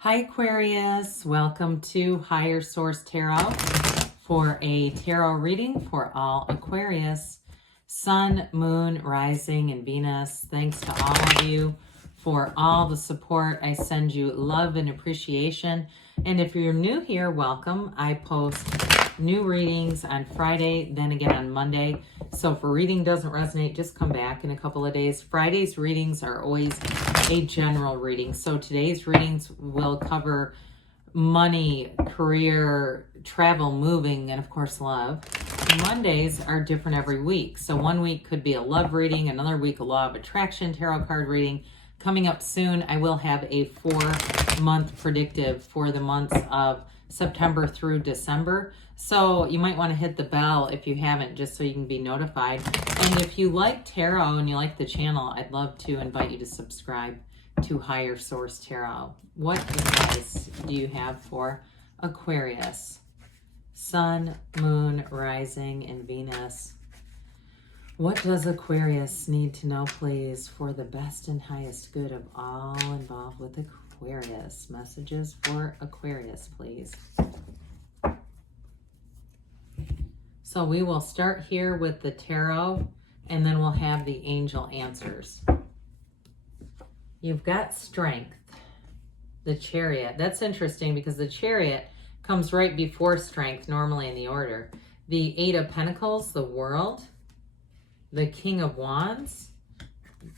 Hi Aquarius, welcome to Higher Source Tarot for a tarot reading for all Aquarius, Sun, Moon, Rising, and Venus. Thanks to all of you for all the support. I send you love and appreciation. And if you're new here, welcome. I post new readings on Friday, then again on Monday. So if a reading doesn't resonate, just come back in a couple of days. Friday's readings are always a general reading. So today's readings will cover money, career, travel, moving, and of course love. Mondays are different every week. So one week could be a love reading, another week a law of attraction tarot card reading. Coming up soon, I will have a 4-month predictive for the months of September through December. So you might want to hit the bell if you haven't, just so you can be notified. And if you like tarot and you like the channel, I'd love to invite you to subscribe to Higher Source Tarot. What advice do you have for Aquarius? Sun, Moon, Rising, and Venus. What does Aquarius need to know, please, for the best and highest good of all involved with Aquarius? Messages for Aquarius, please. So we will start here with the tarot, and then we'll have the angel answers. You've got Strength, the Chariot. That's interesting because the Chariot comes right before Strength, normally in the order. The Eight of Pentacles, the World, the King of Wands,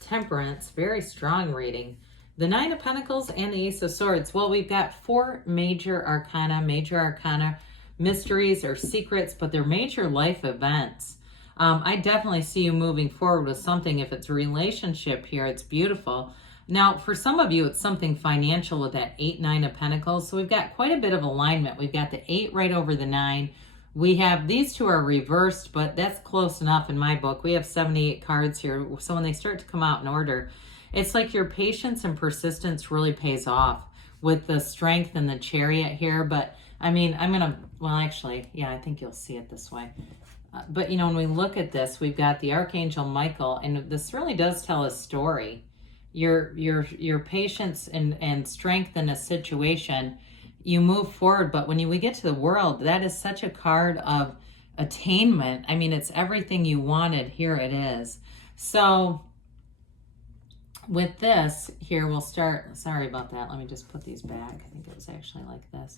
Temperance, very strong reading. The Nine of Pentacles and the Ace of Swords. Well, we've got 4 major arcana, mysteries or secrets, but they're major life events. I definitely see you moving forward with something. If it's a relationship here, it's beautiful. Now, for some of you, it's something financial with that 8, 9 of Pentacles. So we've got quite a bit of alignment. We've got the 8 right over the 9. We have, these two are reversed, but that's close enough in my book. We have 78 cards here. So when they start to come out in order, it's like your patience and persistence really pays off with the Strength and the Chariot here. But I mean, I think you'll see it this way. But, when we look at this, we've got the Archangel Michael, and this really does tell a story. Your patience and strength in a situation, you move forward. But when we get to the World, that is such a card of attainment. I mean, it's everything you wanted. Here it is. So with this here, we'll start. Sorry about that. Let me just put these back. I think it was actually like this.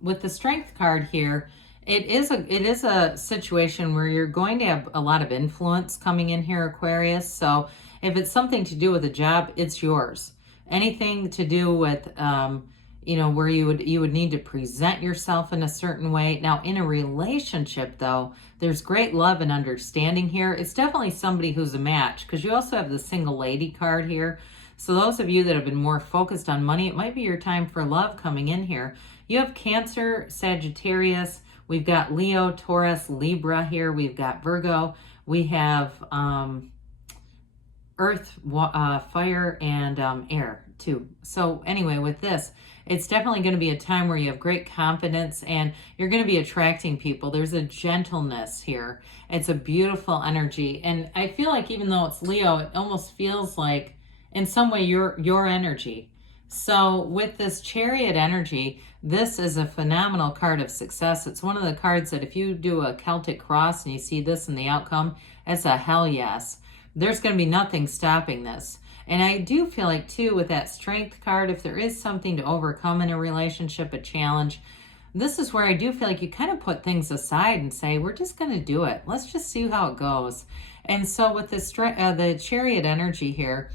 With the Strength card here, it is a situation where you're going to have a lot of influence coming in here, Aquarius. So if it's something to do with a job, it's yours. Anything to do with, where you would need to present yourself in a certain way. Now, in a relationship, though, there's great love and understanding here. It's definitely somebody who's a match, because you also have the Single Lady card here. So those of you that have been more focused on money, it might be your time for love coming in here. You have Cancer, Sagittarius. We've got Leo, Taurus, Libra here. We've got Virgo. We have Earth, Fire, and Air too. So anyway, with this, it's definitely going to be a time where you have great confidence and you're going to be attracting people. There's a gentleness here. It's a beautiful energy. And I feel like even though it's Leo, it almost feels like in some way your energy. So with this Chariot energy, this is a phenomenal card of success. It's one of the cards that if you do a Celtic cross and you see this in the outcome, it's a hell yes. There's going to be nothing stopping this. And I do feel like, too, with that Strength card, if there is something to overcome in a relationship, a challenge, this is where I do feel like you kind of put things aside and say, we're just going to do it. Let's just see how it goes. And so with this the Chariot energy here,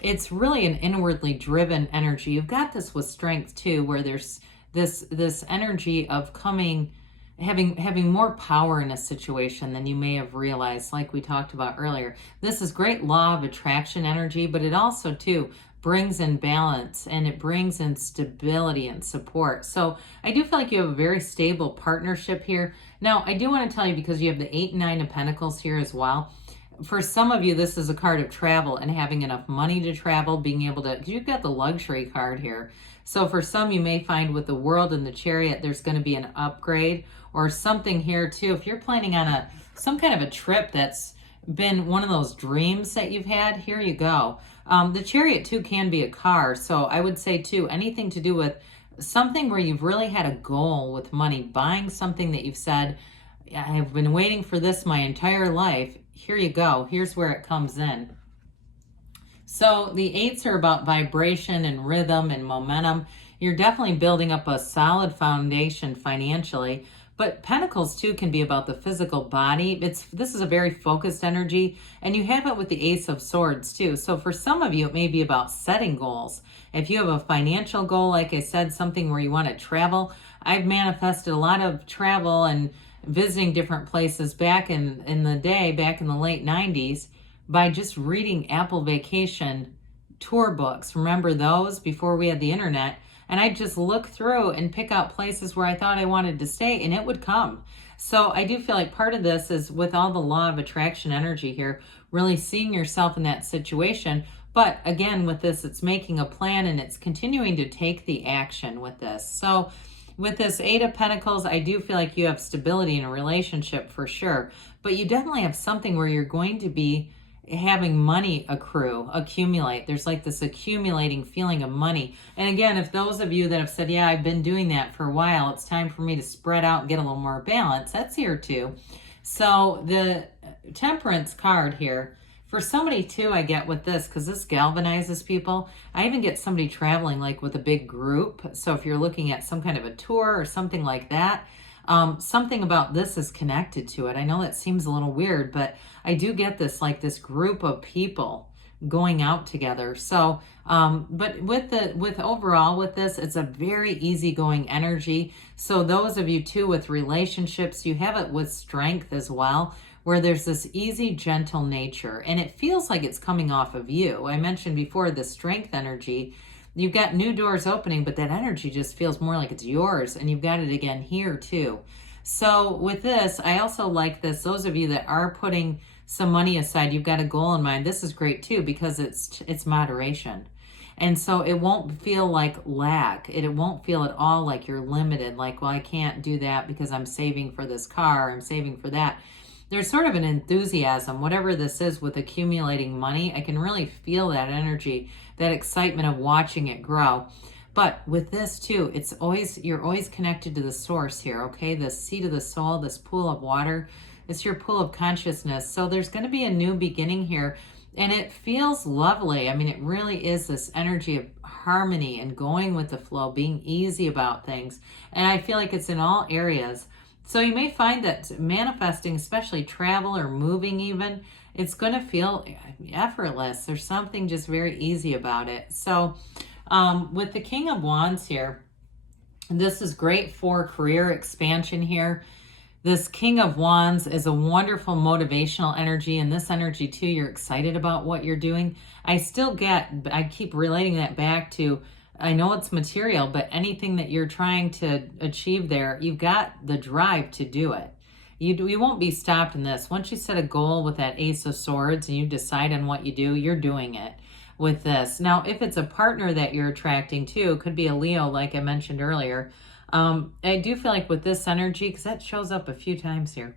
it's really an inwardly driven energy. You've got this with Strength, too, where there's this energy of having more power in a situation than you may have realized, like we talked about earlier. This is great law of attraction energy, but it also, too, brings in balance and it brings in stability and support. So I do feel like you have a very stable partnership here. Now, I do want to tell you, because you have the 8 and 9 of Pentacles here as well, for some of you, this is a card of travel and having enough money to travel, being able to, because you've got the luxury card here. So for some, you may find with the World and the Chariot, there's going to be an upgrade or something here too. If you're planning on some kind of a trip that's been one of those dreams that you've had, here you go. The Chariot too can be a car. So I would say too, anything to do with something where you've really had a goal with money, buying something that you've said, I've been waiting for this my entire life. Here you go. Here's where it comes in. So the 8s are about vibration and rhythm and momentum. You're definitely building up a solid foundation financially. But Pentacles too can be about the physical body. This is a very focused energy, and you have it with the Ace of Swords too. So for some of you, it may be about setting goals. If you have a financial goal, like I said, something where you want to travel, I've manifested a lot of travel and visiting different places back in the day, back in the late 90s, by just reading Apple Vacation tour books. Remember those before we had the internet? And I'd just look through and pick out places where I thought I wanted to stay, and it would come. So I do feel like part of this is with all the law of attraction energy here, really seeing yourself in that situation. But again, with this, it's making a plan and it's continuing to take the action with this. So with this 8 of Pentacles, I do feel like you have stability in a relationship for sure. But you definitely have something where you're going to be having money accumulate. There's like this accumulating feeling of money. And again, if those of you that have said, yeah, I've been doing that for a while, it's time for me to spread out and get a little more balance, that's here too. So the Temperance card here, for somebody too, I get with this, because this galvanizes people. I even get somebody traveling like with a big group. So if you're looking at some kind of a tour or something like that, something about this is connected to it. I know that seems a little weird, but I do get this, like this group of people going out together. So, but with overall with this, it's a very easygoing energy. So those of you too with relationships, you have it with strength as well, where there's this easy, gentle nature, and it feels like it's coming off of you. I mentioned before the strength energy. You've got new doors opening, but that energy just feels more like it's yours, and you've got it again here too. So with this, I also like this. Those of you that are putting some money aside, you've got a goal in mind. This is great too, because it's moderation. And so it won't feel like lack. It won't feel at all like you're limited, like, well, I can't do that because I'm saving for this car, I'm saving for that. There's sort of an enthusiasm, whatever this is with accumulating money. I can really feel that energy, that excitement of watching it grow. But with this too, you're always connected to the source here, okay? The seat of the soul, this pool of water, it's your pool of consciousness. So there's going to be a new beginning here, and it feels lovely. I mean, it really is this energy of harmony and going with the flow, being easy about things. And I feel like it's in all areas. So you may find that manifesting, especially travel or moving even, it's going to feel effortless. There's something just very easy about it. So with the King of Wands here, this is great for career expansion here. This King of Wands is a wonderful motivational energy, and this energy too, you're excited about what you're doing. I keep relating that back to, I know it's material, but anything that you're trying to achieve there, you've got the drive to do it. You won't be stopped in this. Once you set a goal with that Ace of Swords and you decide on what you do, you're doing it with this. Now, if it's a partner that you're attracting to, it could be a Leo, like I mentioned earlier. I do feel like with this energy, because that shows up a few times here,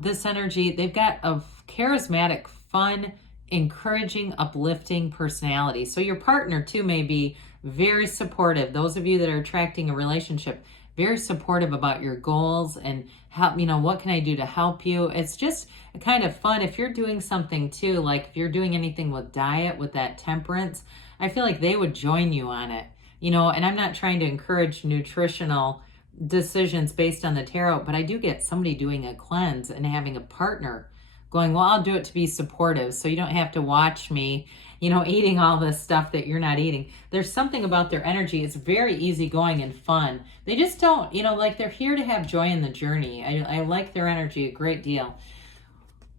this energy, they've got a charismatic, fun, encouraging, uplifting personality. So your partner too may be very supportive. Those of you that are attracting a relationship, very supportive about your goals and how, what can I do to help you? It's just kind of fun. If you're doing something too, like if you're doing anything with diet, with that temperance, I feel like they would join you on it, and I'm not trying to encourage nutritional decisions based on the tarot, but I do get somebody doing a cleanse and having a partner going, well, I'll do it to be supportive, so you don't have to watch me, eating all this stuff that you're not eating. There's something about their energy. It's very easygoing and fun. They just don't, like they're here to have joy in the journey. I like their energy a great deal.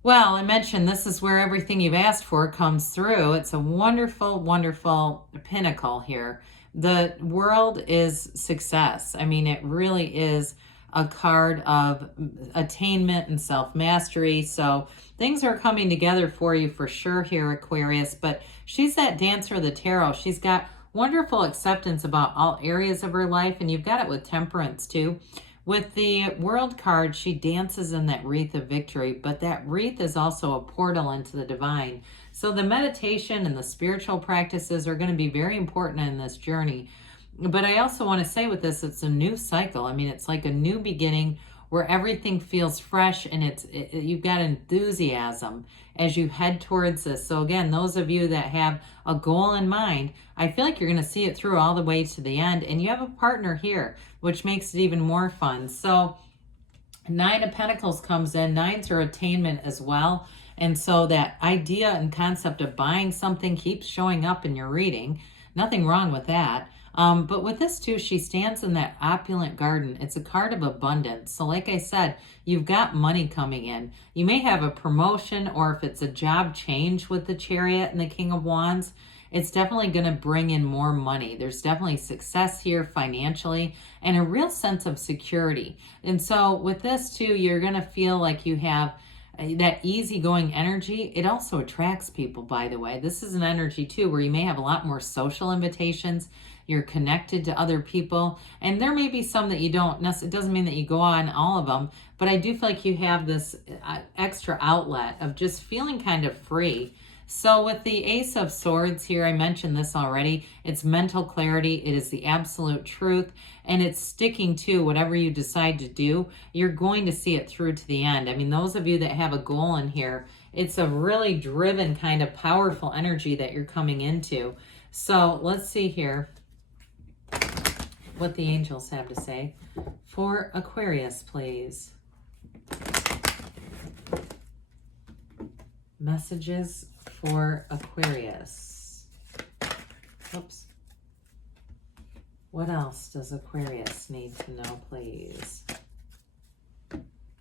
Well, I mentioned this is where everything you've asked for comes through. It's a wonderful, wonderful pinnacle here. The world is success. I mean, it really is a card of attainment and self-mastery. So things are coming together for you for sure here, Aquarius. But she's that dancer of the tarot. She's got wonderful acceptance about all areas of her life. And you've got it with temperance too, With the World card, she dances in that wreath of victory, but that wreath is also a portal into the divine. So the meditation and the spiritual practices are going to be very important in this journey. But I also want to say with this, it's a new cycle. I mean, it's like a new beginning where everything feels fresh, and you've got enthusiasm as you head towards this. So again, those of you that have a goal in mind, I feel like you're going to see it through all the way to the end, and you have a partner here, which makes it even more fun. So 9 of Pentacles comes in. 9s are attainment as well. And so that idea and concept of buying something keeps showing up in your reading. Nothing wrong with that. But with this too, she stands in that opulent garden. It's a card of abundance. So like I said, you've got money coming in. You may have a promotion, or if it's a job change with the Chariot and the King of Wands, it's definitely going to bring in more money. There's definitely success here financially and a real sense of security. And so with this too, you're going to feel like you have that easygoing energy. It also attracts people, by the way. This is an energy too where you may have a lot more social invitations. You're connected to other people, and there may be some that you don't necessarily. It doesn't mean that you go on all of them, but I do feel like you have this extra outlet of just feeling kind of free. So with the Ace of Swords here, I mentioned this already, it's mental clarity. It is the absolute truth, and it's sticking to whatever you decide to do. You're going to see it through to the end. I mean, those of you that have a goal in here, it's a really driven kind of powerful energy that you're coming into. So let's see here what the angels have to say for Aquarius, please. Messages for Aquarius. Oops. What else does Aquarius need to know, please?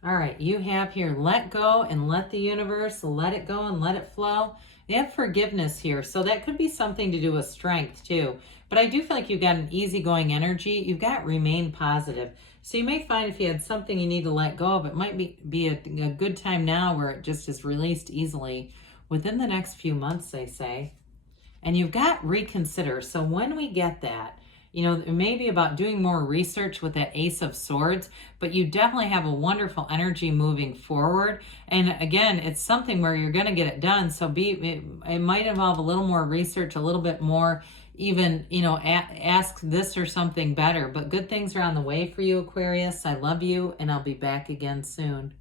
All right, you have here, let go and let the universe, let it go and let it flow. They have forgiveness here, so that could be something to do with strength too. But I do feel like you've got an easygoing energy. You've got remain positive. So you may find if you had something you need to let go of, it might be a good time now where it just is released easily within the next few months, they say. And you've got reconsider. So when we get that, you know, it may be about doing more research with that Ace of Swords, but you definitely have a wonderful energy moving forward. And again, it's something where you're going to get it done. So it might involve a little more research, a little bit more, even, you know, ask this or something better. But good things are on the way for you, Aquarius. I love you, and I'll be back again soon.